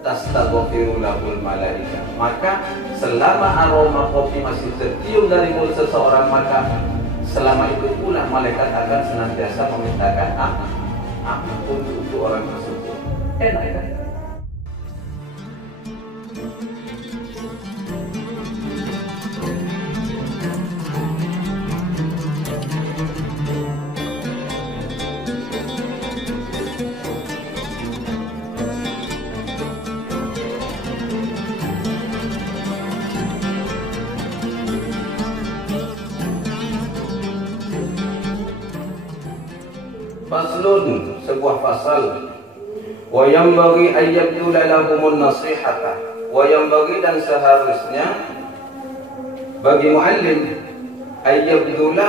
tastaghfiru lahul malaika. Maka selama aroma kopi masih tercium dari mulut seseorang, maka selama itu pula malaikat akan senantiasa memintakan ampun untuk orang tersebut. Enak kan? Faslun, sebuah fasal. Wa yanbaghi an yabdula lahumun nasihata. Wa yanbaghi, dan seharusnya bagi muallim an yabdula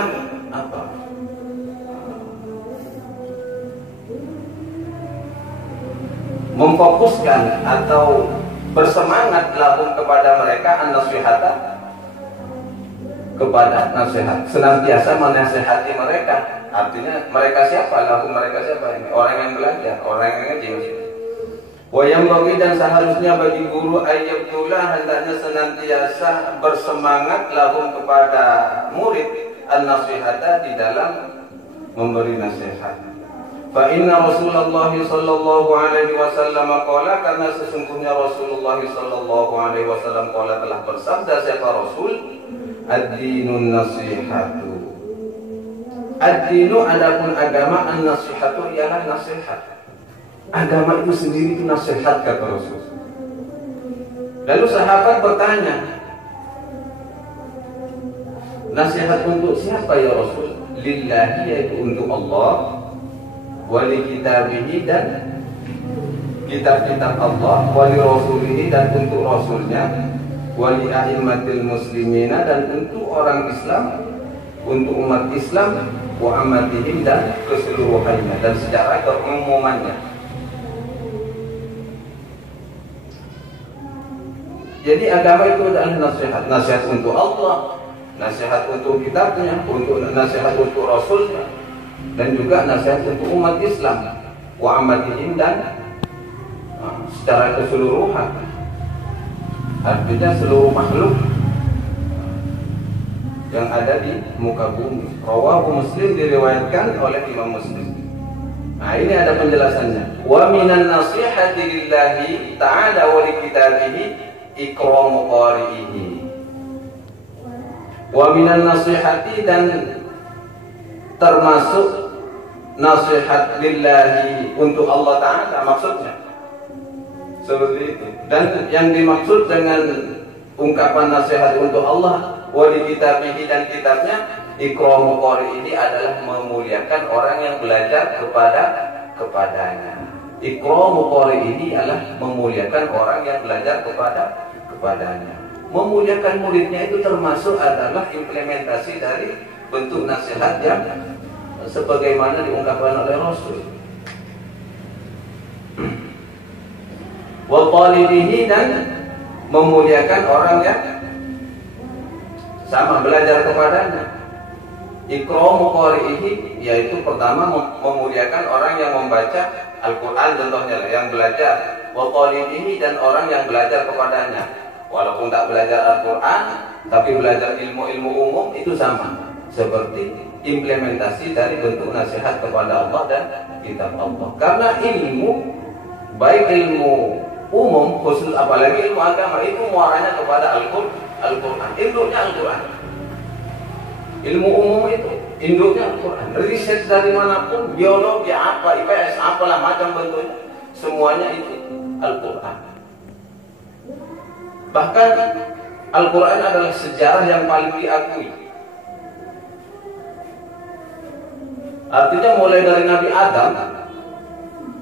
apa? Memfokuskan atau bersemangat lahum kepada mereka an-nasihata, kepada nasihat, senantiasa menasihati mereka. Artinya mereka siapa? Lalu mereka siapa ini? Orang yang belajar, orang yang ngaji. Wa yanbaghi, dan seharusnya bagi guru ayyabdullah, hendaknya senantiasa bersemangat lahum kepada murid an-nasihata, di dalam memberi nasihat. Fa inna Rasulullah sallallahu alaihi wasallam qala, karena sesungguhnya Rasulullah sallallahu alaihi wasallam qala, telah bersabda siapa Rasul, ad-dinun nasihatu. Ad-dinu, adapun agama, an-nasihatu ialah nasihat. Agama itu sendiri itu nasihat, kata Rasul. Lalu sahabat bertanya, nasihat untuk siapa ya Rasul? Lillahi, yaitu untuk Allah, wali kitabihi, dan kitab-kitab Allah, wali rasulihi, dan untuk rasulnya, wali a'immatil muslimina, dan untuk orang Islam, untuk umat Islam, wa ammatihim, dan keseluruhannya, dan secara keumumannya. Jadi agama itu adalah nasihat, nasihat untuk Allah, nasihat untuk kitabnya, untuk nasihat untuk rasulnya, dan juga nasihat untuk umat Islam, wa ammatihim, dan secara keseluruhan, artinya seluruh makhluk yang ada di muka bumi. Rawahu Muslim, diriwayatkan oleh Imam Muslim. Nah, ini ada penjelasannya. Wa minan nasihati lillahi ta'ala wa li kitabihi ikramu qari'ihi. Wa minan nasihati, dan termasuk nasihat lillahi, untuk Allah Ta'ala maksudnya. Seperti itu. Dan yang dimaksud dengan ungkapan nasihat untuk Allah wali kitabihi, dan kitabnya, ikramu qari'ihi, adalah memuliakan orang yang belajar kepadanya. Ikramu qari'ihi adalah memuliakan orang yang belajar kepadanya. Memuliakan muridnya itu termasuk adalah implementasi dari bentuk nasihat yang sebagaimana diungkapkan oleh Rasul. Wa talibihi, dan memuliakan orang yang sama belajar kepadanya. Ikramu qari'ihi, yaitu pertama memuliakan orang yang membaca Al-Quran, contohnya yang belajar. Wa talibihi, dan orang yang belajar kepadanya, walaupun tak belajar Al-Quran tapi belajar ilmu-ilmu umum, itu sama, seperti implementasi dari bentuk nasihat kepada Allah dan kitab Allah. Karena ilmu, baik ilmu umum khusus, apalagi ilmu agama, itu muaranya kepada Al-Quran, induknya Al-Quran. Ilmu umum itu induknya Al-Quran. Riset dari manapun, biologi apa, IPS, apalah macam bentuknya, semuanya itu Al-Quran. Bahkan Al-Quran adalah sejarah yang paling diakui. Artinya mulai dari Nabi Adam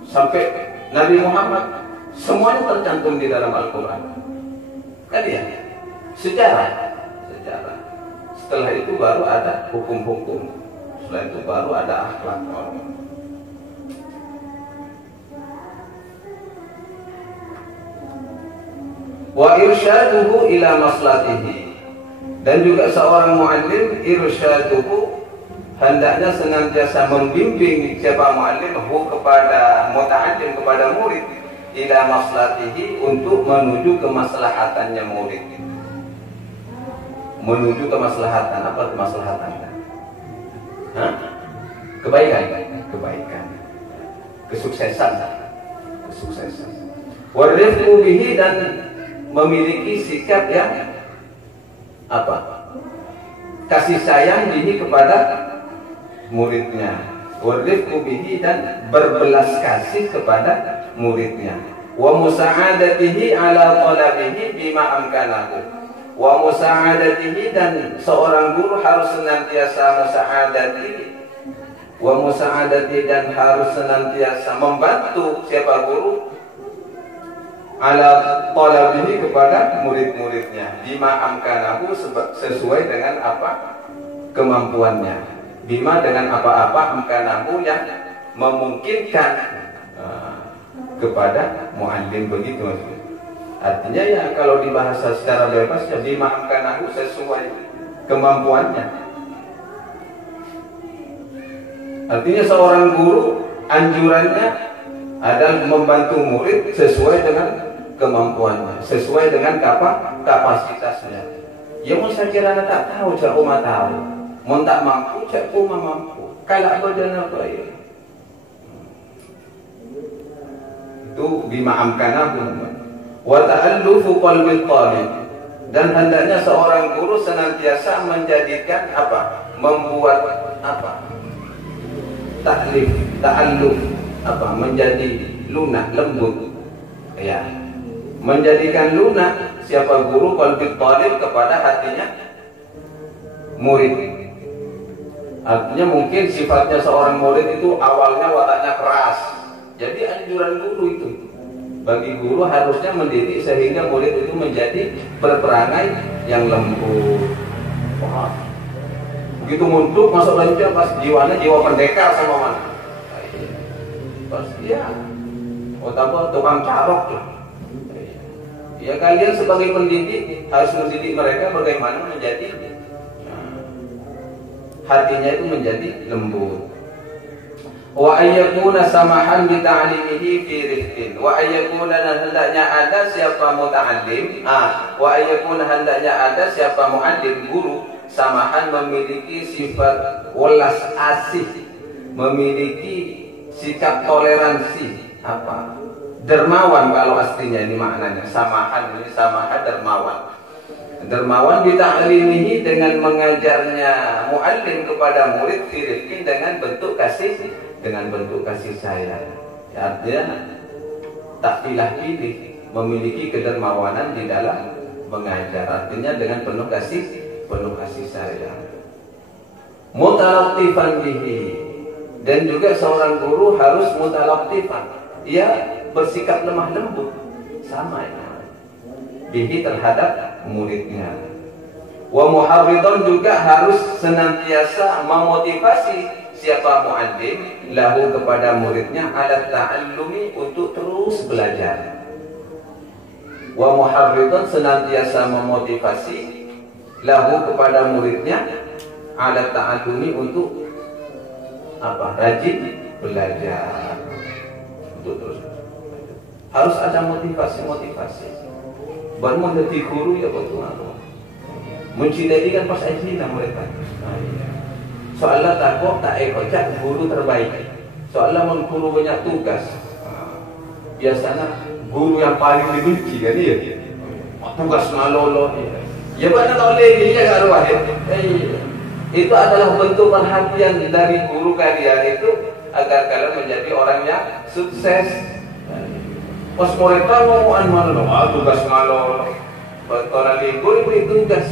sampai Nabi Muhammad, semuanya tercantum di dalam Al-Quran. Kan ya? Sejarah. Setelah itu baru ada hukum-hukum. Setelah itu baru ada akhlak. Wa irsyaduhu ila maslatihi, dan juga seorang muallim irsyaduhu, hendaknya senantiasa membimbing siapa muallim kepada muta'allim, kepada murid, ila maslahatihi, untuk menuju kemaslahatannya murid. Menuju kemaslahatan, apa kemaslahatan? Hah? Kebaikan, kebaikan, kesuksesan, kesuksesan. Warifqu bihi, dan memiliki sikap yang apa? Kasih sayang bihi kepada muridnya. Warifqu bihi, dan berbelas kasih kepada muridnya. Wa musa'adatihi ala talabihi bima amkanahu. Wa musa'adatihi, dan seorang guru harus senantiasa musa'adati. Wa musa'adati, dan harus senantiasa membantu siapa guru ala talabihi, kepada murid-muridnya, bima amkanahu, sesuai dengan apa kemampuannya, bima dengan apa-apa amkanahu, yang memungkinkan kepada muallim, begitu maksudnya. Artinya ya kalau dibahasa secara bebas ya bima amkanahu, sesuai kemampuannya. Artinya seorang guru anjurannya adalah membantu murid sesuai dengan kemampuannya, sesuai dengan kapasitasnya. Ya mau saya kira tak tahu, cak umah tahu, mau tak mampu, cak umah mampu. Kalau badan apa ya? Itu bima'amkanahu. Wa ta'allufu qalbi talib, dan hendaknya seorang guru senantiasa menjadikan apa? Membuat apa? Ta'alluf, apa? Menjadi lunak, lembut. Ya. Menjadikan lunak siapa guru qalbi talib, kepada hatinya murid. Artinya mungkin sifatnya seorang murid itu awalnya wataknya keras. Jadi anjuran guru itu, bagi guru harusnya mendidik sehingga murid itu menjadi berperangai yang lembut. Wah, begitu muntuk masuk lancar, pas jiwanya jiwa pendekar sama mana? Pas dia, apa tukang carok tuh. Ya kalian sebagai pendidik harus mendidik mereka bagaimana menjadi hatinya itu menjadi lembut. Wa ayyakuna samahan bi ta'limihi fi rifqin. Wa ayyakuna, dan hendaknya ada siapa muta'allim. Wa ayyakuna, hendaknya ada siapa muallim, guru, samahan, memiliki sifat welas asih, memiliki sikap toleransi, apa? Dermawan kalau aslinya ini maknanya. Samahan ini samahan dermawan. Dermawan bita'limihi, dengan mengajarnya muallim kepada murid, firifkin, dengan bentuk kasih, dengan bentuk kasih sayang. Ya, artinya tak pilih-pilih, memiliki kedermawanan di dalam mengajar. Artinya dengan penuh kasih sayang. Mutalaqtifan bihi, dan juga seorang guru harus mutalaqtifan. Ia bersikap lemah lembut sama ya, bihi, terhadap muridnya. Wa muharridun, juga harus senantiasa memotivasi siapa muallim lahu, kepada muridnya, ala ta'allumi, untuk terus belajar. Wa muharridun, senantiasa memotivasi lahu, kepada muridnya, ala ta'allumi, untuk apa? Rajin belajar, untuk terus. Harus ada motivasi. Baru menjadi guru ya betul. Mencintai kan pas aja mereka. Soalnya takut tak ekocak guru terbaik. Soalnya guru banyak tugas. Biasanya guru yang paling dibenci kan ya. Tugas malolo. Ya banyak oleh dia nggak ruah. Itu adalah bentuk perhatian dari guru kalian itu agar kalian menjadi orang yang sukses. Pas mereka ngomongan malolo, tugas malolo. Orang libur beri tugas.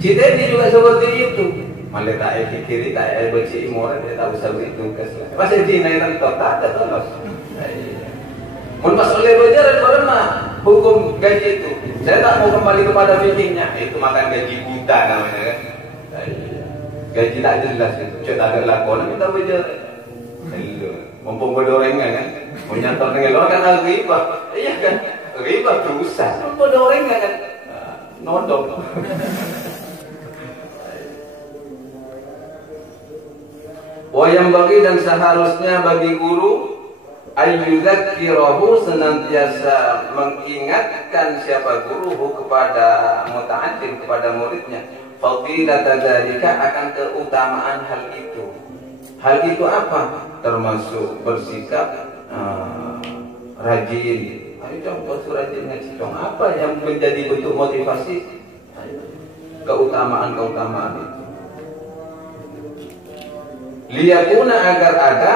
Cita ini juga seperti itu. Malah tak fikir, tak benci moral, dia tak usah beri tugas. Masih di nairan tak ada tolos. Pas oleh belajar bagaimana hukum gaji itu. Saya tak mau kembali kepada fikirnya. Itu makan gaji buta namanya kan. Gaji tak jelas itu. Cek tak ada lakonan kita belajar. Mumpung berdorengan kan, menyantar dengan orang kan riba, iya kan, riba dosa. Berdorengan kan, nodong. yang bagi dan seharusnya bagi guru ayyudzakirahu, senantiasa mengingatkan siapa guru kepada muta'allim, kepada muridnya, fadilata dzalika, akan keutamaan hal itu. Hal itu apa? Termasuk bersikap rajin. Ayo dong, waktu rajin ngaji dong. Apa yang menjadi bentuk motivasi? Keutamaan-keutamaan itu. Liyakuna, agar ada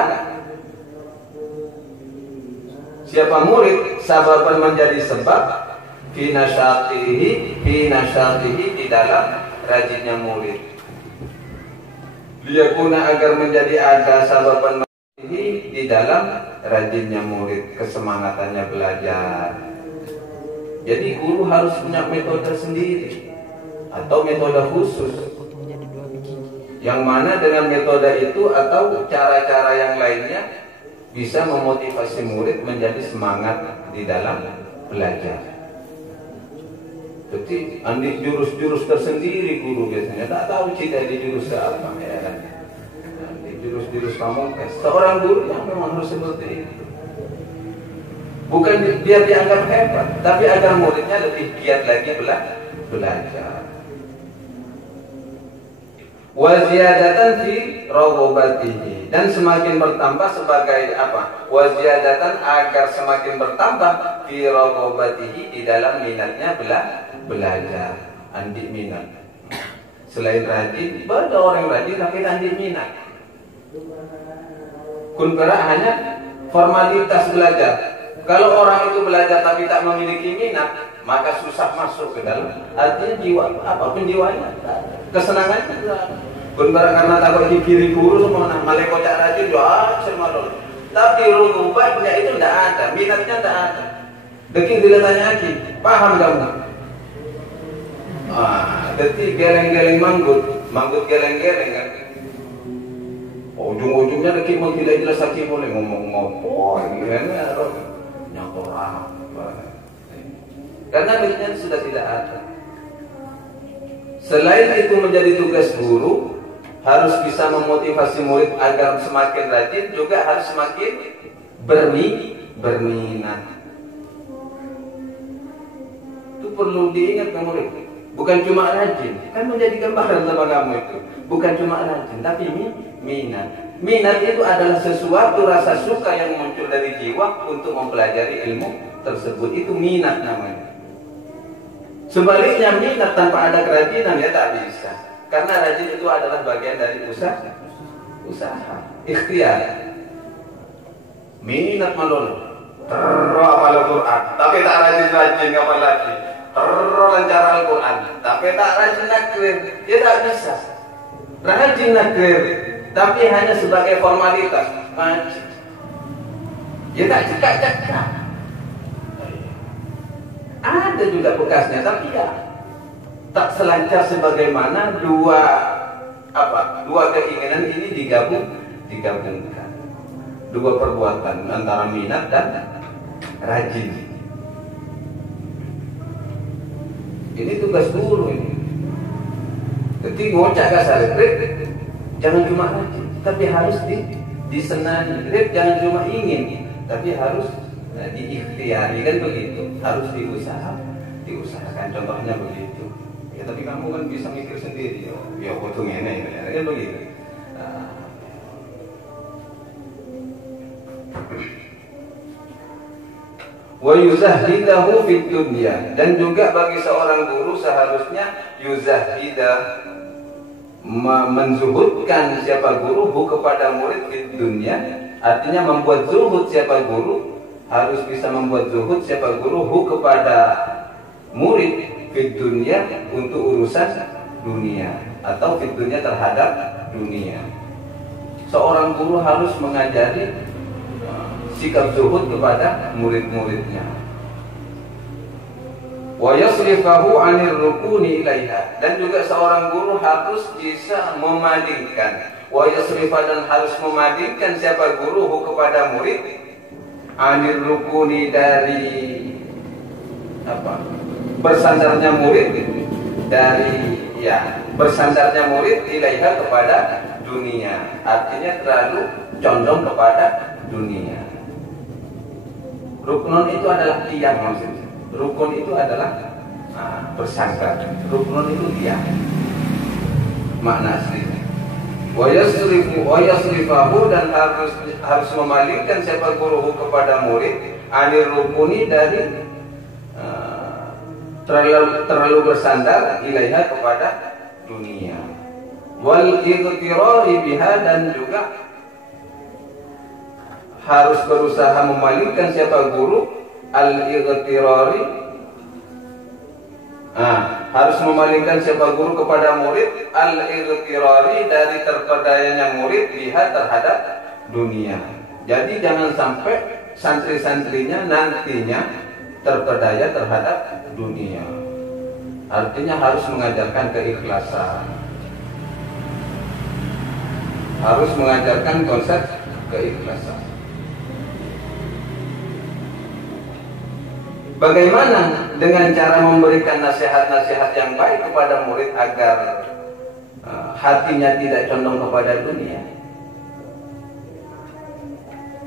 siapa murid sababan, menjadi sebab fi nasyatihi di dalam rajinnya murid. Liyakuna, agar menjadi ada sababan di dalam rajinnya murid, kesemangatannya belajar. Jadi guru harus punya metode sendiri atau metode khusus, yang mana dengan metode itu atau cara-cara yang lainnya bisa memotivasi murid menjadi semangat di dalam belajar. Jadi andi jurus-jurus tersendiri guru biasanya tak tahu cita di jurus apa ya kan. Di jurus-jurus pamungkas. Seorang guru yang memang harus seperti itu. Bukan biar dianggap hebat, tapi agar muridnya lebih giat lagi belajar. Wa ziyadatan fi raghbatihi, dan semakin bertambah sebagai apa? Wa ziyadatan, agar semakin bertambah fi raghbatihi, di dalam minatnya belajar. Andi minat. Selain rajin, ada orang rajin tapi andi minat. Kun hanya formalitas belajar. Kalau orang itu belajar tapi tak memiliki minat, maka susah masuk ke dalam. Artinya jiwa, apapun jiwanya, kesenangannya. Benar, karena takut di kiri guru semua malah kocak rajin doa semua. Tapi rubahnya itu tidak ada, minatnya tidak ada. Detik bila tanya lagi, paham kamu? Detik geleng-geleng manggut geleng-geleng kan. Ujung-ujungnya detik mau tidak jelas lagi boleh ngomong-ngomong, gimana? Nyator apa? Karena minatnya sudah tidak ada. Selain itu menjadi tugas guru, harus bisa memotivasi murid agar semakin rajin, juga harus semakin berminat. Itu perlu diingat ke murid. Bukan cuma rajin, kan menjadi gambaran sama kamu itu. Bukan cuma rajin, tapi minat. Minat itu adalah sesuatu rasa suka yang muncul dari jiwa untuk mempelajari ilmu tersebut. Itu minat namanya. Sebaliknya minat tanpa ada kerajinan ya tak bisa. Karena rajin itu adalah bagian dari usaha, ikhtiar. Minat malul, hafal Al-Quran, tapi tak rajin ngapal lagi. Lancar Al-Quran, tapi tak rajin nakrir, dia tak bisa. Rajin nakrir, tapi hanya sebagai formalitas. Dia tak cekak-cekak. Ada juga bekasnya, tapi ya tak selancar sebagaimana dua keinginan ini digabungkan. Dua perbuatan antara minat dan rajin. Ini tugas guru ini. Ketika ngocak kasar, jangan cuma rajin, tapi harus disenangi. Jangan cuma ingin, tapi harus diikhtiari, kan begitu. Harus diusahakan. Contohnya begitu. Ya, tapi kamu kan bisa mikir sendiri. Ya potong ini, kan begitu. Wa yuzahidahu fid dunya, dan juga bagi seorang guru seharusnya yuzahidah, menzuhudkan siapa guru kepada murid fid dunya, artinya membuat zuhud siapa guru, harus bisa membuat zuhud siapa guru kepada murid fid dunya, untuk urusan dunia atau fid dunya terhadap dunia. Seorang guru harus mengajari sikap zuhud kepada murid-muridnya. Wa yasrifahu 'anil rukuni ilaiha, dan juga seorang guru harus bisa memadingkan. Wa yasrifa, dan harus memadingkan siapa guru kepada murid 'anil rukuni, dari bersandarnya murid ilaiha kepada dunia, artinya terlalu condong kepada dunia. Ruknun itu adalah tiang maksudnya. Rukun itu adalah bersandar. Ruknun itu tiang. Makna aslinya. Wa yasrifahu dan harus memalingkan siapa guru kepada murid anir rukuni dari terlalu bersandar ilaiha kepada dunia. Wal ightirari biha dan juga harus berusaha memalingkan siapa guru al-ightirari harus memalingkan siapa guru kepada murid al-ightirari dari terpedayanya murid lihat terhadap dunia. Jadi jangan sampai santri-santrinya nantinya terpedaya terhadap dunia. Artinya harus mengajarkan keikhlasan, harus mengajarkan konsep keikhlasan. Bagaimana dengan cara memberikan nasihat-nasihat yang baik kepada murid agar hatinya tidak condong kepada dunia?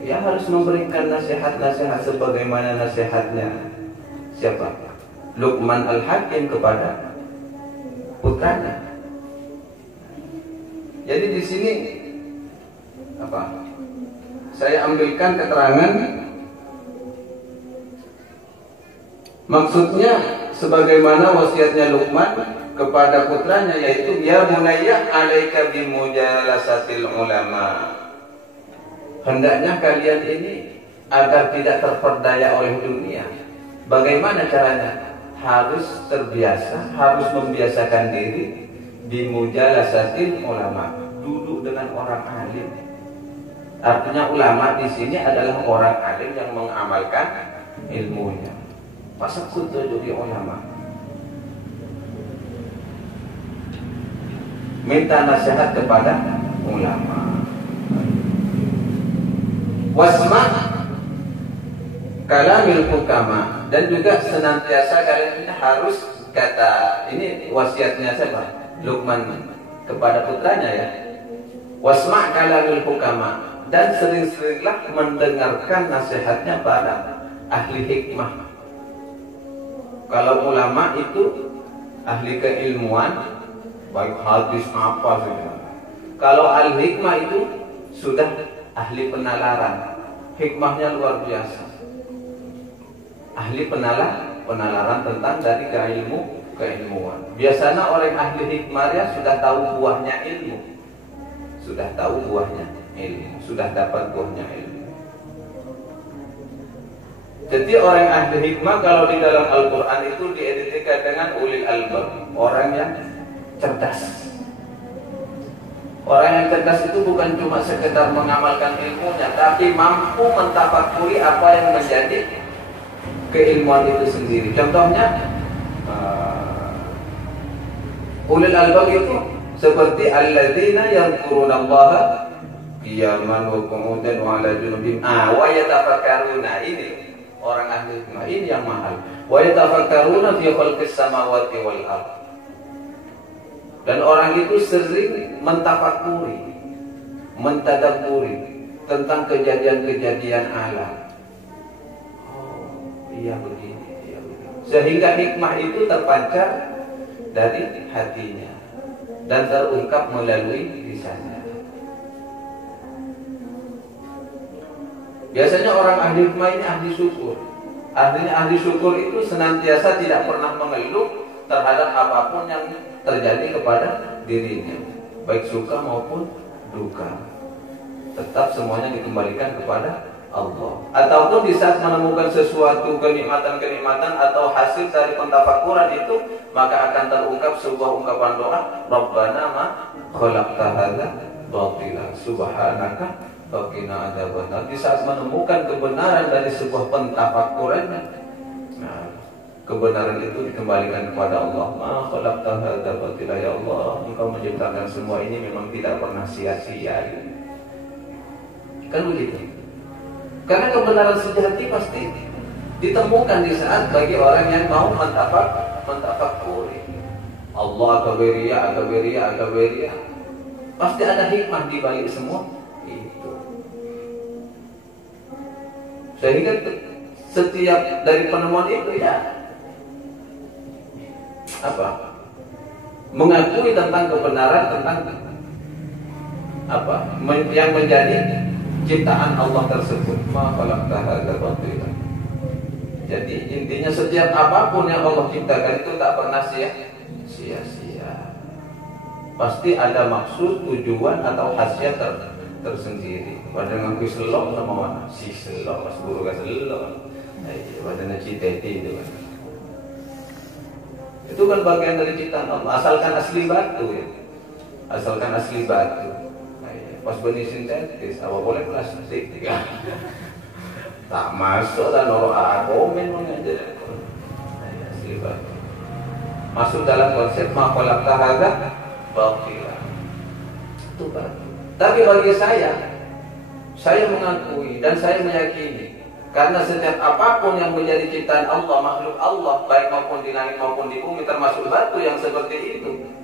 Ya harus memberikan nasihat-nasihat sebagaimana nasihatnya siapa? Luqman Al-Hakim kepada putranya. Jadi di sini saya ambilkan keterangan. Maksudnya sebagaimana wasiatnya Luqman kepada putranya, yaitu ya bunayya alaika bimujalasatil ulama. Hendaknya kalian ini agar tidak terperdaya oleh dunia. Bagaimana caranya? Harus terbiasa, harus membiasakan diri bimujalasatil ulama, duduk dengan orang alim. Artinya ulama di sini adalah orang alim yang mengamalkan ilmunya. Pasal kutu jadi ulama. Minta nasihat kepada ulama. Wasma kalamil hukama, dan juga senantiasa kalian ini harus kata, ini wasiatnya siapa? Luqman kepada putranya ya. Wasma kalamil hukama, dan sering-seringlah mendengarkan nasihatnya pada ahli hikmah. Kalau ulama itu ahli keilmuan, baik hadis apa saja. Kalau ahli hikmah itu sudah ahli penalaran, hikmahnya luar biasa. Ahli penalaran tentang dari keilmuan. Biasanya orang ahli hikmah ya sudah tahu buahnya ilmu, sudah tahu buahnya ilmu, sudah dapat buahnya ilmu. Jadi orang ahli hikmah kalau di dalam Al-Quran itu diidentikan dengan ulil albab, orang yang cerdas. Orang yang cerdas itu bukan cuma sekedar mengamalkan ilmunya, tapi mampu mentafakuri apa yang menjadi keilmuan itu sendiri. Contohnya ulil albab itu seperti alladzina yadhkurunallaha qiyaman wa qu'udan wa 'ala junubihim wa yatafakkaruna. Ini orang ahli hikmah, ini yang mahal. Wa yatafakkaruna fi khalqis samawati wal ardh. Dan orang itu sering mentafakuri, mentadabburi tentang kejadian-kejadian alam. Oh, iya begini, iya begini. Sehingga hikmah itu terpancar dari hatinya dan terungkap melalui lisannya. Biasanya orang ahli hikmah ini ahli syukur. Artinya ahli syukur itu senantiasa tidak pernah mengeluh terhadap apapun yang terjadi kepada dirinya, baik suka maupun duka. Tetap semuanya dikembalikan kepada Allah. Ataupun di saat menemukan sesuatu kenikmatan-kenikmatan atau hasil dari pentafakuran itu, maka akan terungkap sebuah ungkapan doa, Rabbana ma khalaqta hadza batila subhanaka faqina adzabannar. Di saat menemukan kebenaran dari sebuah pentafakurannya, kebenaran itu dikembalikan kepada Allah. Ma khalaqta hadza batila, ya Allah, Engkau menciptakan semua ini memang tidak pernah sia-sia. Kan begitu. Karena kebenaran sejati pasti ditemukan di saat bagi orang yang mau mentafakuri. Allah akaberiyah. Pasti ada hikmah di balik semua itu. Sehingga setiap dari penemuan itu ya apa? Mengakui tentang kebenaran tentang apa? Yang menjadi ciptaan Allah tersebut. Ma khalaqtaha batila. Jadi intinya setiap apapun yang Allah ciptakan itu tak pernah sia-sia. Pasti ada maksud, tujuan atau khasiat tersendiri. Padahal ngaku selok sama mana? Si selok, mas guru kan selok. Padahal cita itu kan. Itu kan bagian dari ciptaan Allah. Asalkan asli batu ya. Asalkan asli batu. Pas benih sintetis, apa boleh plastik ya? Tak masuk dan orang komen mengajar. Asli batu. Masuk dalam konsep makhluk tahaga batila. Itu batu. Tapi bagi saya mengakui dan saya meyakini, karena setiap apapun yang menjadi ciptaan Allah, makhluk Allah, baik maupun di langit maupun di bumi, termasuk batu yang seperti itu,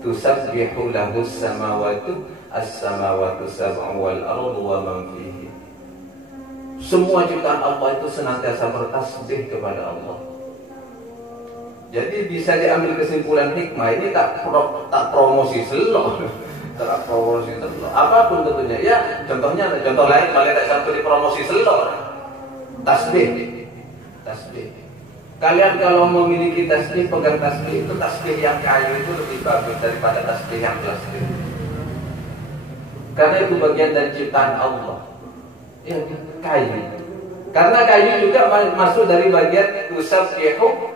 tusabbihu lahu samawatu as-samawatu sab'u wal ardu wa man fihi. Semua ciptaan Allah itu senantiasa bertasbih kepada Allah. Jadi bisa diambil kesimpulan hikmah ini tak promosi selok, tak promosi selok. Apapun tentunya. Ya, contohnya, contoh lain malah tak sampai dipromosi selok. Tasbih. Kalian kalau memiliki tasbih, pegang tasbih itu tasbih yang kayu itu lebih bagus daripada tasbih yang plastik. Karena itu bagian dari ciptaan Allah. Ya, kayu. Karena kayu juga masuk dari bagian tusabbihu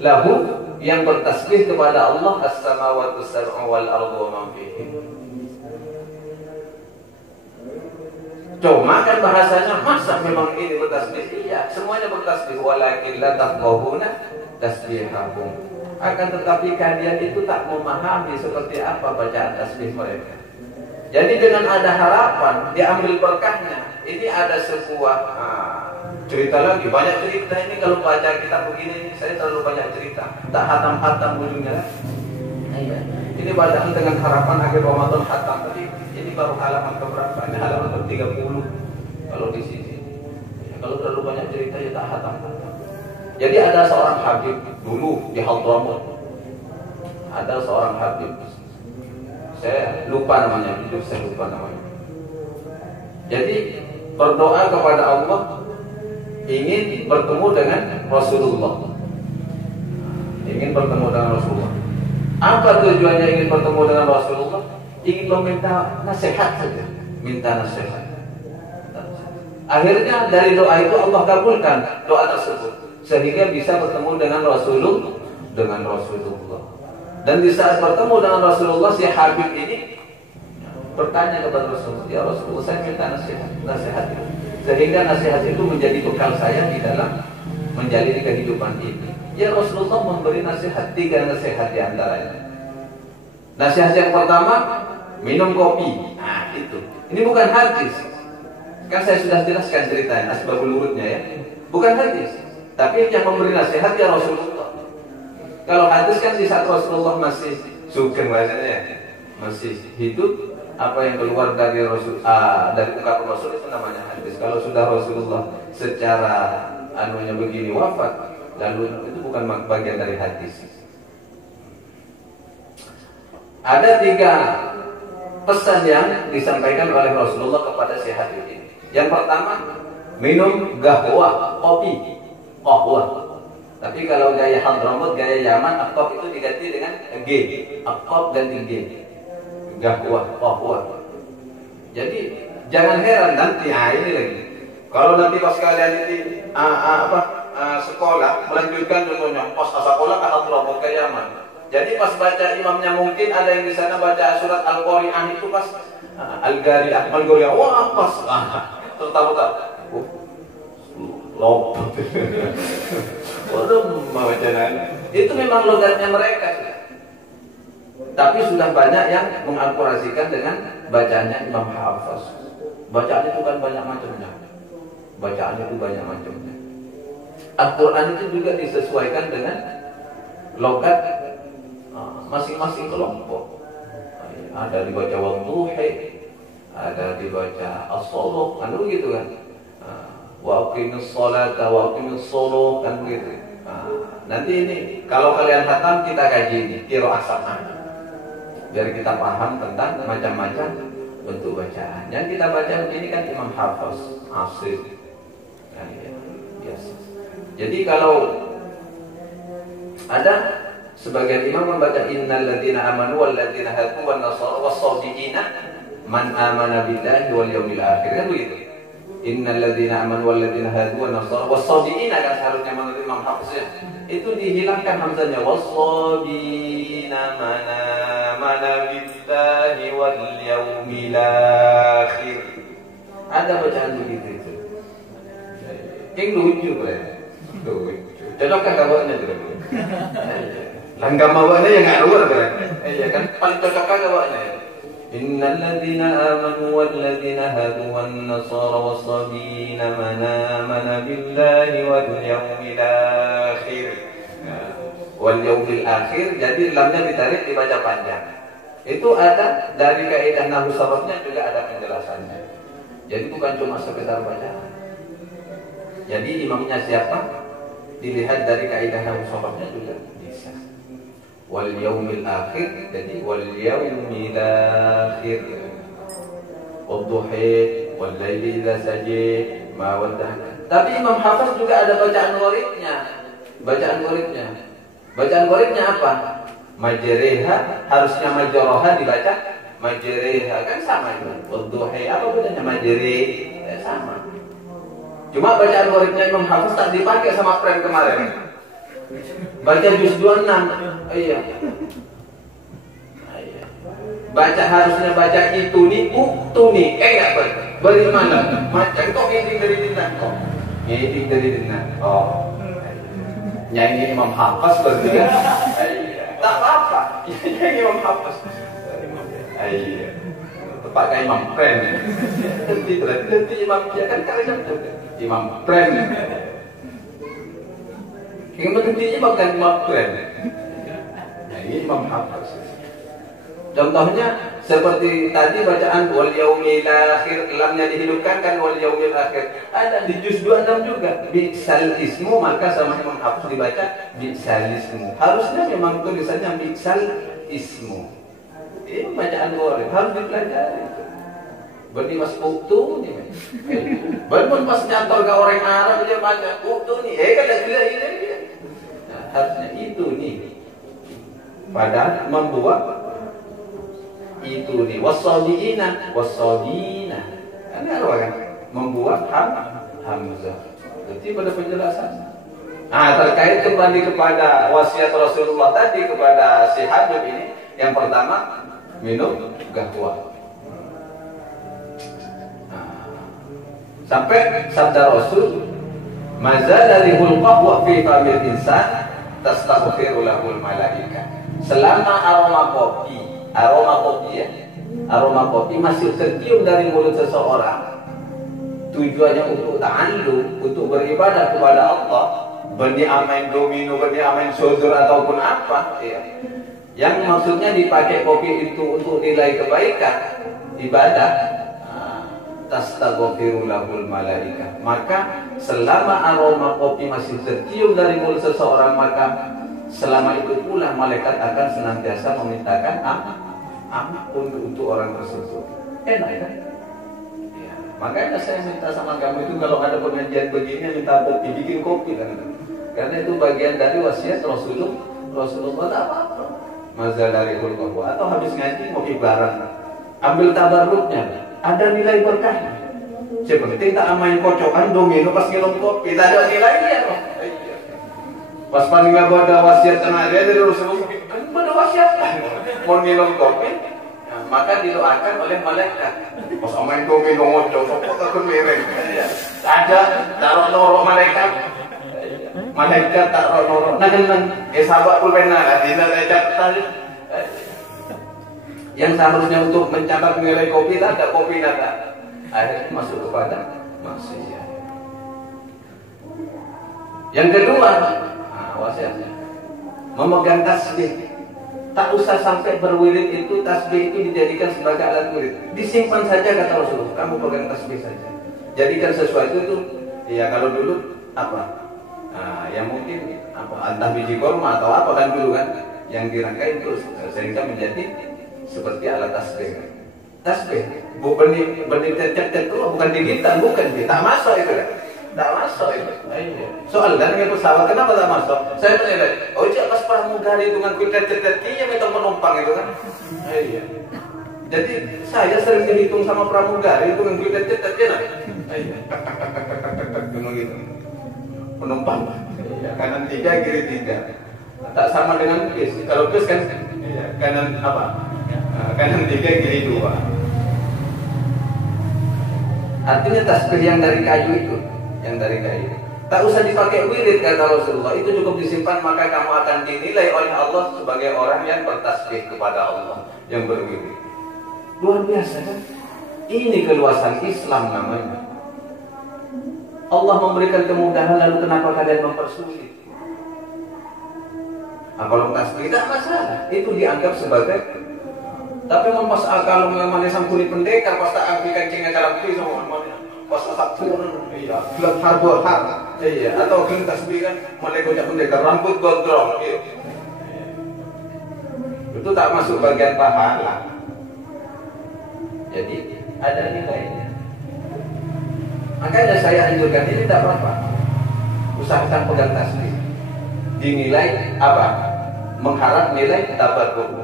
lahu yang bertasbih kepada Allah as-samawati sab'u wal ardu wa man fihi. Cuma kan bahasanya masa memang ini bertasbih? Iya, semuanya bertasbih. Walakin la tafqahuna tasbihahum. Akan tetapi kalian itu tak memahami seperti apa bacaan tasbih mereka. Jadi dengan ada harapan diambil berkahnya. Ini ada sebuah cerita lagi, banyak cerita ini kalau baca kitab begini, saya terlalu banyak cerita, tak hatam-hatam ujungnya. Ini bacaan dengan harapan akhir Ramadan hatam, tapi ini baru halaman keberapa? Ini halaman ke-30 kalau di sini. Kalau terlalu banyak cerita ya tak hatam-hatam. Jadi ada seorang habib dulu di Hadramaut. Ada seorang habib, saya lupa namanya, saya lupa namanya. Jadi berdoa kepada Allah, ingin bertemu dengan Rasulullah. Ingin bertemu dengan Rasulullah. Apa tujuannya ingin bertemu dengan Rasulullah? Ingin meminta nasihat saja. Minta nasihat. Akhirnya dari doa itu Allah kabulkan doa tersebut, sehingga bisa bertemu dengan Rasulullah. Dan di saat bertemu dengan Rasulullah, si Habib ini bertanya kepada Rasulullah, ya Rasulullah, saya minta nasihat itu. Sehingga nasihat itu menjadi bekal saya di dalam menjalani kehidupan ini. Ya Rasulullah memberi nasihat, 3 nasihat di antaranya. Nasihat yang pertama, minum kopi. Nah itu, ini bukan hadis. Kan saya sudah jelaskan ceritanya, asbabul wurudnya ya. Bukan hadis, tapi yang memberi nasihat ya Rasulullah. Kalau hadis kan di saat Rasulullah masih sugeng bahasanya, masih hidup, apa yang keluar dari dari ungkapan Rasul itu namanya hadis. Kalau sudah Rasulullah secara anunya begini wafat, lalu itu bukan bagian dari hadis. Ada 3 pesan yang disampaikan oleh Rasulullah kepada si Habib ini. Yang pertama, minum gahwa, kopi, qahwa. Tapi kalau gaya Hadramaut, gaya Yaman, aqab itu diganti dengan g, aqab ganti g. Gahwa. Jadi jangan heran nanti, ini lagi. Kalau nanti pas kalian ini sekolah melanjutkan contohnya pas sekolah ke Hadramaut ke Yaman. Jadi pas baca imamnya mungkin ada yang di sana baca surat Al-Qari'ah itu pas Al-Ghariyah, wah pas tertawa-tawa. Lopot. Waduh, itu memang logatnya mereka. Tapi sudah banyak yang mengakurasikan dengan bacaannya Imam Hafaz. Bacaan itu kan banyak macamnya. Al-Quran itu juga disesuaikan dengan logat masing-masing kelompok. Ada dibaca wadduhi, ada dibaca as-salah, kan begitu kan? Wa aqimus sholata wa aqimus shalah, kan begitu. Nanti ini kalau kalian khatam kita kaji ini qiraah sama. Biar kita paham tentang macam-macam bentuk bacaan. Yang kita baca ini kan Imam Hafiz, Asir. Nah, ya, biasa. Jadi kalau ada sebagian imam membaca innal ladzina amanu wal ladzina hadu wan nasara was-sabiina man amana billahi wal yawmil akhir, kan begitu. Innal ladzina amanu wal ladzina hadu wan nasara was-sabiina, kan seharusnya menurut Imam Hafiz ya. Itu dihilangkan hamzahnya, was-sabiina man amana billahi wal yawmil akhir. Ada bacaan begitu itu. Yang lucu kan? Lucu. Cocokkah kabarnya itu? Langgam bawanya yang nggak luar kan? Iya kan paling cocokkah kabarnya? Innal ladzina amanu wal ladzina hadu wan nasara was-sabiina man amana billahi wal yawmil akhir. Wal yawmil akhir, jadi lamnya ditarik dibaca panjang. Itu ada dari kaidah nahwu sarafnya juga ada penjelasannya. Jadi bukan cuma sekedar bacaan. Jadi imamnya siapa? Dilihat dari kaidah nahwu sarafnya juga bisa. Wal yaumil akhir, jadi wal yaumil akhir. Wadduhi wal laili idza saja ma wadda'aka. Tapi Imam Hafiz juga ada bacaan gharibnya. Bacaan gharibnya apa? Majriha, harusnya majroha dibaca majriha, kan sama itu. Wadduhi apa bedanya majri? Sama. Cuma bacaan gharibnya Imam Hafiz tak dipakai sama friend kemarin. Baca juz 26. Iya. Baca harusnya baca itu nih, enggak bagaimana? Macam kok ngeding dari dinah kok. Ngeding dari dinah. Oh. Nyanyi Imam Hafiz berarti kan? Tak apa-apa. Nyanyi Imam Hafiz. Iya. Pakai Imam Pren. Nanti Imam dia kan kalian juga. Imam Pren. Yang berhentinya bukan Imam Pren. Nah, ini Imam Hafiz. Contohnya seperti tadi bacaan wal yaumil akhir, lamnya dihidupkan kan wal yaumil akhir. Ada di juz 26 juga. Bi'sal ismu, maka sama Imam Hafiz dibaca bi'sal ismu. Harusnya memang tulisannya bi'sal ismu. Ini bacaan gharib harus dipelajari. Berarti mas uktu nih. Baru pas nyantor ke orang Arab dia baca uktu nih. Kan gila ini. Nah, harusnya itu nih. Padahal membuat itu nih wasabiina. Kan apa kan? Membuat hamzah. Jadi pada penjelasan. Nah, terkait kembali kepada wasiat Rasulullah tadi kepada si Habib ini, yang pertama minum gahwa. Sampai sabda Rasul, mazala lihul qahwa fi famil insan tastaghfiru lahul malaika. Selama aroma kopi masih tercium dari mulut seseorang, tujuannya untuk ta'allum, untuk beribadah kepada Allah, benih amin domino, benih amin syukur ataupun apa ya. Yang maksudnya dipakai kopi itu untuk nilai kebaikan ibadah, tastaghfiru lahul malaika. Maka selama aroma kopi masih tercium dari mulut seseorang, maka selama itu pula malaikat akan senantiasa memintakan ampun untuk orang tersebut. Enak kan? Ya. Makanya saya minta sama kamu itu kalau ada pengajian begini minta kopi, bikin kopi kan? Karena itu bagian dari wasiat Rasulullah tak apa-apa. Mazal dari ulqahwa atau habis ngaji kopi bareng, ambil tabarruknya, ada nilai berkahnya. Seperti tak main kocokan domino pas minum kopi, tak ada nilainya. Pas paling nggak ada wasiat tenaga dari Rasulullah, kan ada wasiat mau minum kopi, nah, maka didoakan oleh malaikat. Pas main domino ngocok, kok takut miring. Ada taruh norok malaikat. Malaikat tak rono nah kan sahabat pulpena tidak ada tadi yang seharusnya untuk mencatat nilai kopi ada kopi nada akhirnya masuk kepada maksiat. Yang kedua wasiatnya memegang tasbih Tak usah sampai berwirid itu, tasbih itu dijadikan sebagai alat wirid. Disimpan saja kata Rasulullah, kamu pegang tasbih saja. Jadikan sesuatu itu, ya kalau dulu apa? Nah, yang mungkin apa? Entah biji korma atau apa kan dulu kan, yang dirangkai itu sehingga menjadi seperti alat tasbih. Tasbih, benih cek-cek itu bukan digital, bukan tak masuk itu kan? Tak masuk itu. Soal dan dengan pesawat kenapa tak masuk? Saya menilai, oh jelas pramugari dengan kulit-kulit yang minta penumpang itu kan? Iya. Jadi saya sering dihitung sama pramugari itu dengan kulit-kulit ya. Iya. Begitu. Penumpang. Iya. Kanan 3 kiri 3. Tak sama dengan bis. Kalau bis kan iya, kanan apa? Kanan 3 kiri 2. Artinya tasbih yang dari kayu itu, yang dari kayu. Tak usah dipakai wirid kata Rasulullah, itu cukup disimpan maka kamu akan dinilai oleh Allah sebagai orang yang bertasbih kepada Allah, yang berwirid. Luar biasa kan? Ini keluasan Islam namanya. Allah memberikan kemudahan, lalu kenapa kalian mempersulit? Nah, kalau tasbih tidak masalah, itu dianggap sebagai. Tapi pas kalau memang sampuni pendekar, pas tak ambil kancingnya dalam pisau, pas tak turun, iya, gelat harbor har, iya, atau gelat tasbih kan, melekotnya pendekar, rambut gondrong, iya. Itu tak masuk bagian pahala. Jadi ada nilainya. Makanya saya anjurkan ini tak apa-apa. Usahakan pegang tasbih. Dinilai apa? Mengharap nilai tabarruk.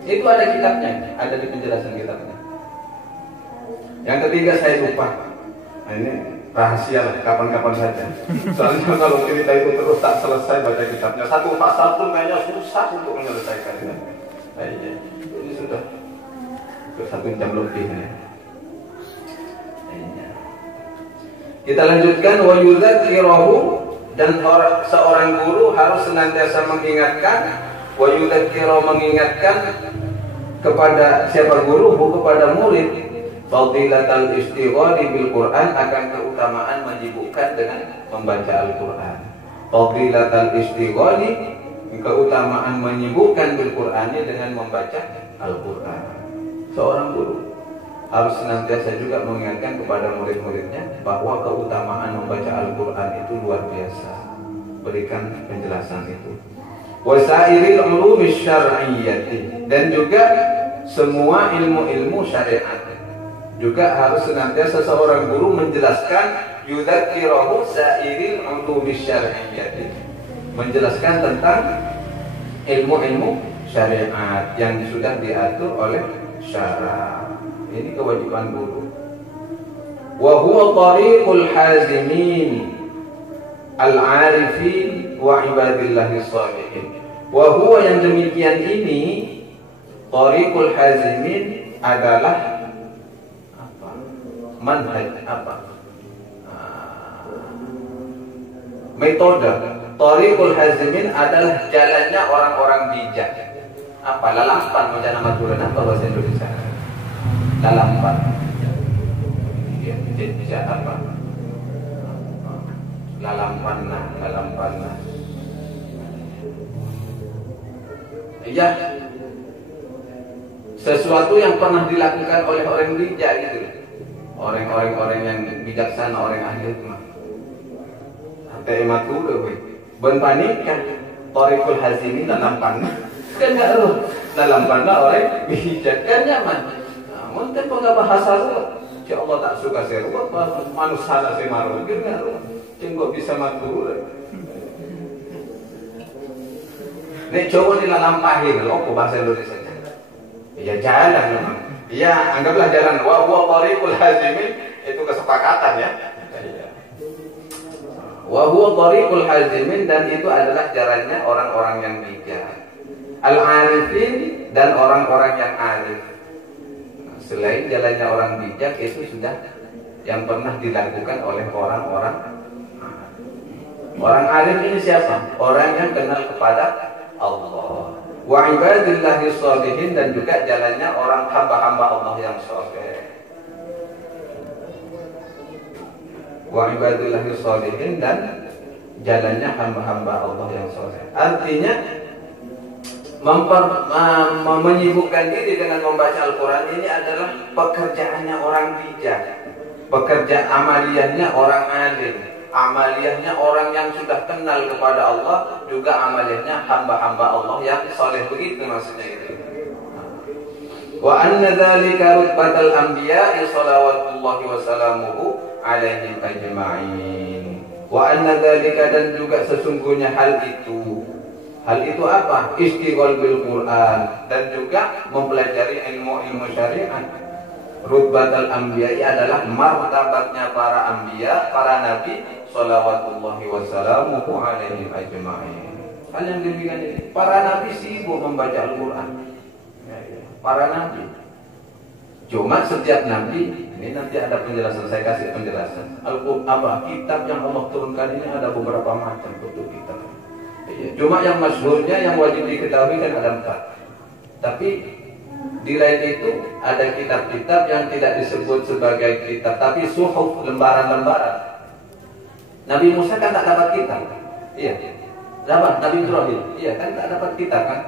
Itu ada kitabnya, ada di penjelasan kitabnya. Yang ketiga saya lupa. Nah, ini rahasia lah, kapan-kapan saja. Soalnya kalau cerita itu terus tak selesai baca kitabnya. Satu pasal pun kayaknya susah untuk menyelesaikan. Nah, iya. Ini sudah 1 jam lebih. Kita lanjutkan, wa yudzakkirahu, dan seorang guru harus senantiasa mengingatkan, wa yudzakkira, mengingatkan kepada siapa guru, kepada murid, fadilatal istighali bil Quran, akan keutamaan menyibukkan dengan membaca Al-Quran. Fadilatal istighali, keutamaan menyibukkan bil Qur'ani dengan membaca Al-Quran. Seorang guru harus senantiasa juga mengingatkan kepada murid-muridnya bahwa keutamaan membaca Al-Quran itu luar biasa. Berikan penjelasan itu. Wasairil ulumi syar'iyyati, dan juga semua ilmu-ilmu syariat. Juga harus senantiasa seorang guru menjelaskan yudzakkirahu sairil ulumi syar'iyyati, menjelaskan tentang ilmu-ilmu syariat yang sudah diatur oleh syara'. Ini kewajiban guru. Wa huwa tariqul hazimin al-arifin wa ibadillahis shalihin. Wa huwa, yang demikian ini, tariqul hazimin adalah apa? Manhaj apa? Metode. Tariqul hazimin adalah jalannya orang-orang bijak. Apa? Lalampan macam nama turun apa bahasa Indonesia? Lalampan. Ya, bijak apa? Lalampanna. Ya, sesuatu yang pernah dilakukan oleh orang bijak gitu. Orang yang bijaksana, orang ahli hikmah. Sampai matur ben panikan tariqul hazimin lalampanna. Kan enggak roh. Lalampanna orang bijak kan nyaman. Namun kan bahasa roh. Ya Allah tak suka saya roh, manusia saya marah gitu kan roh. Cengkok bisa matur. Nek coba dilalampahin, apa bahasa Indonesia? Ya jalan memang. Ya anggaplah jalan. Wa huwa tariqul hazimin, itu kesepakatan ya. Wa huwa tariqul hazimin, dan itu adalah jalannya orang-orang yang bijak. Al-arifin, dan orang-orang yang arif. Selain jalannya orang bijak, itu sudah yang pernah dilakukan oleh orang-orang. Orang arif ini siapa? Orang yang kenal kepada Allah. Wa ibadillahis shalihin, dan juga jalannya orang hamba-hamba Allah yang saleh. Wa ibadillahis shalihin, dan jalannya hamba-hamba Allah yang saleh. Artinya menyibukkan diri dengan membaca Al-Quran ini adalah pekerjaannya orang bijak, pekerjaan amaliyahnya orang alim, amaliyahnya orang yang sudah kenal kepada Allah, juga amaliyahnya hamba-hamba Allah yang soleh, begitu maksudnya itu. Wa anna dzalika rutbatal anbiya'i shalawatullahi wa salamuhu alaihim ajma'in. Wa anna dzalika, dan juga sesungguhnya hal itu apa? Istighol bil Quran, dan juga mempelajari ilmu-ilmu syariat. Rutbatal anbiya'i adalah martabatnya para anbiya, para nabi, shalawatullahi wa salamuhu alaihim ajma'in. Hal yang demikian ini, para nabi sibuk membaca Al-Quran. Para nabi. Cuma setiap nabi, ini nanti ada penjelasan, saya kasih penjelasan. Al-Quran, kitab yang Allah turunkan ini ada beberapa macam bentuk kitab. Cuma yang masyhurnya, yang wajib diketahui kan ada 4. Tapi di lain itu ada kitab-kitab yang tidak disebut sebagai kitab, tapi suhuf, lembaran-lembaran. Nabi Musa kan tak dapat kitab. Iya. Dapat Nabi Ibrahim. Iya kan tak dapat kitab kan.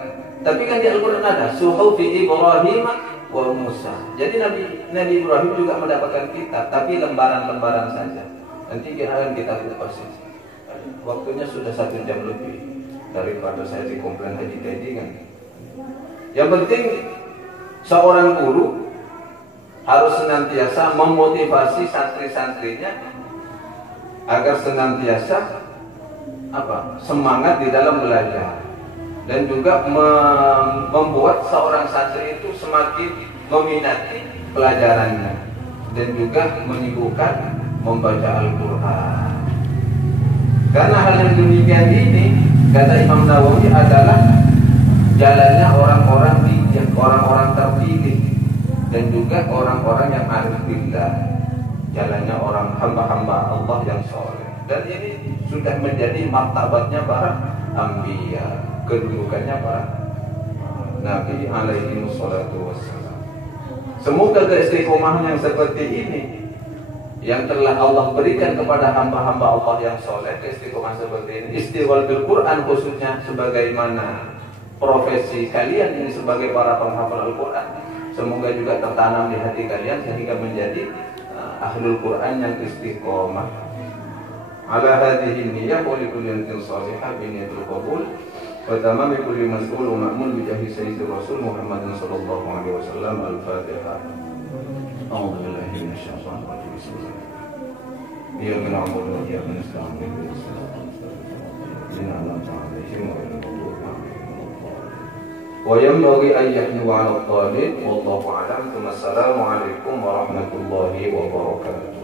Tapi kan di Al-Quran ada suhufi Ibrahim wa Musa. Jadi Nabi Ibrahim juga mendapatkan kitab, tapi lembaran-lembaran saja. Nanti kita akan kita persis. Waktunya sudah 1 jam lebih daripada saya dikomplain Haji Teddy kan. Yang penting seorang guru harus senantiasa memotivasi santri-santrinya agar senantiasa semangat di dalam belajar. Dan juga membuat seorang santri itu semakin meminati pelajarannya, dan juga menyibukkan membaca Al-Quran. Karena hal yang demikian ini, kata Imam Nawawi, adalah jalannya orang-orang bijak, orang-orang terpilih, dan juga orang-orang yang arif billah, jalannya orang hamba-hamba Allah yang soleh. Dan ini sudah menjadi martabatnya para anbiya, kedudukannya para nabi alaihi wassalatu wassalam. Semoga keistiqomahan yang seperti ini yang telah Allah berikan kepada hamba-hamba Allah yang soleh, keistiqomahan seperti ini, istighol bil Quran khususnya, sebagaimana profesi kalian ini sebagai para penghafal Al-Quran, semoga juga tertanam di hati kalian sehingga menjadi ahlul Quran yang istiqomah. Ala hadhihi niyyah wa likulli niyatin salihah bi niyatil qabul wa tamami kulli mas'ul wa ma'mun bi jahi sayyidir rasul Muhammadin sallallahu alaihi wasallam. Al-Fatihah. A'udzu billahi minasy syaithanir rajim. Bismillahirrahmanirrahim. Iyyaka na'budu wa iyyaka nasta'in. Ihdinas siratal mustaqim. An'amta 'alaihim ghairil maghdubi 'alaihim waladdallin. Wa yanbaghi an yahnu 'ala ad-dallin wallahu a'lam. Assalamualaikum warahmatullahi wabarakatuh.